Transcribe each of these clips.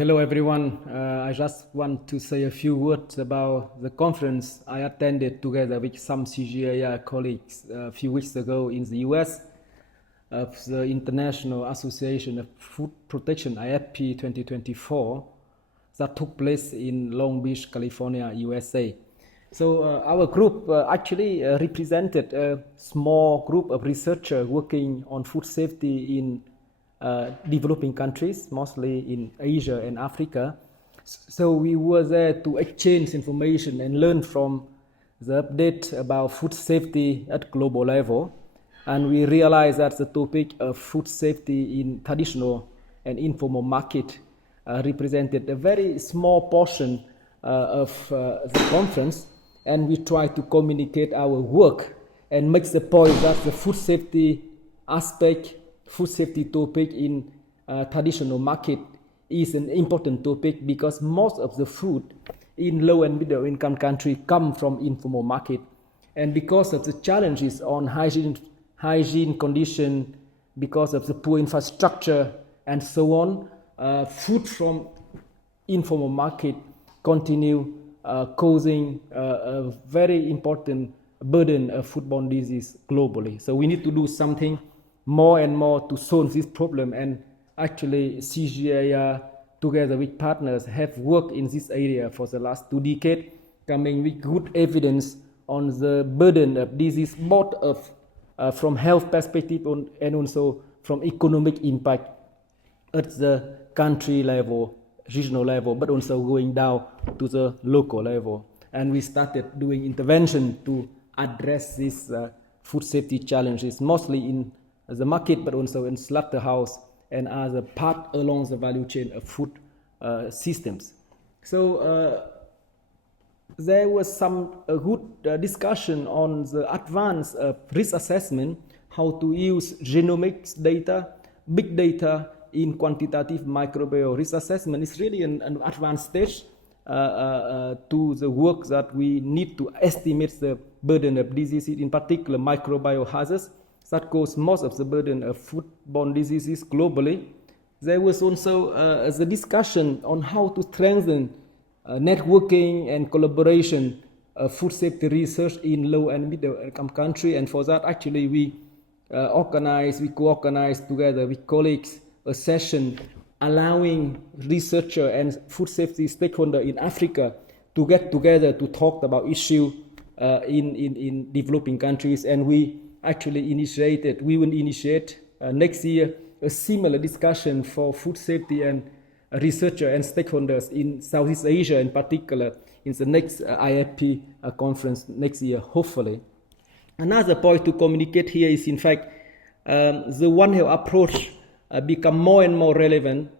Hello everyone, I just want to say a few words about the conference I attended together with some CGIAR colleagues a few weeks ago in the US of the International Association of Food Protection IAFP 2024 that took place in Long Beach, California, USA. So our group actually represented a small group of researchers working on food safety in developing countries, mostly in Asia and Africa. So we were there to exchange information and learn from the update about food safety at global level. And we realized that the topic of food safety in traditional and informal market represented a very small portion of the conference. And we tried to communicate our work and make the point that the food safety aspect, food safety topic in traditional market is an important topic because most of the food in low and middle income countries come from informal market. And because of the challenges on hygiene condition, because of the poor infrastructure and so on, food from informal market continue causing a very important burden of foodborne disease globally. So we need to do something more and more to solve this problem, and actually CGIAR together with partners have worked in this area for the last 2 decades, coming with good evidence on the burden of disease, both of from health perspective and also from economic impact at the country level, regional level, but also going down to the local level. And we started doing intervention to address these food safety challenges, mostly in the market, but also in slaughterhouse and as a part along the value chain of food systems. So there was some good discussion on the advance of risk assessment, how to use genomics data, big data in quantitative microbial risk assessment. Is really an advanced stage to the work that we need to estimate the burden of diseases, in particular microbial hazards that cause most of the burden of foodborne diseases globally. There was also the discussion on how to strengthen networking and collaboration of food safety research in low and middle income countries. And for that, actually, we co-organized together with colleagues a session allowing researchers and food safety stakeholders in Africa to get together to talk about issues in developing countries. And we will initiate next year a similar discussion for food safety and researchers and stakeholders in Southeast Asia, in particular, in the next IAFP conference next year, hopefully. Another point to communicate here is, in fact, the One Health approach become more and more relevant,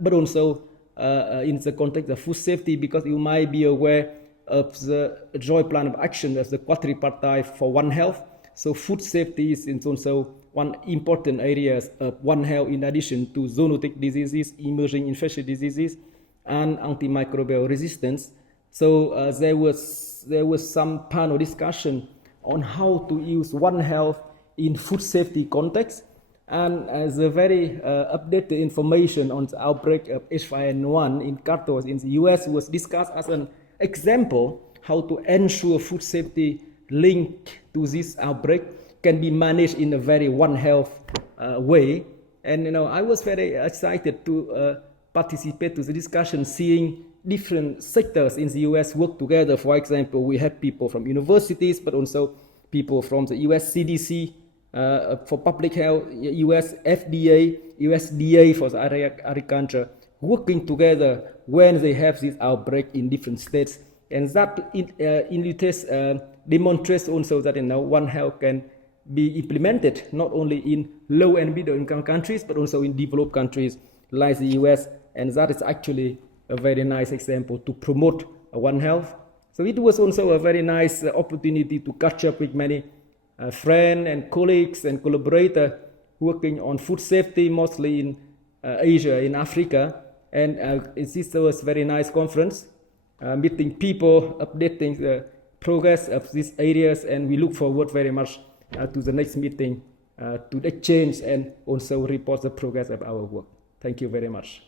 but also in the context of food safety, because you might be aware of the joint plan of action as the quadripartite for One Health. So food safety is also one important area of One Health, in addition to zoonotic diseases, emerging infectious diseases, and antimicrobial resistance. So there was some panel discussion on how to use One Health in food safety context. And the very updated information on the outbreak of H5N1 in cattle in the US was discussed as an example how to ensure food safety linked to this outbreak can be managed in a very One Health way. And I was very excited to participate to the discussion, seeing different sectors in the US work together. For example, we have people from universities, but also people from the US CDC for public health, US FDA, USDA for the agriculture, working together when they have this outbreak in different states. And that demonstrates also that One Health can be implemented not only in low and middle income countries, but also in developed countries like the US. And that is actually a very nice example to promote One Health. So it was also a very nice opportunity to catch up with many friends and colleagues and collaborators working on food safety, mostly in Asia, in Africa. And this was a very nice conference, meeting people, updating the progress of these areas, and we look forward very much to the next meeting to exchange and also report the progress of our work. Thank you very much.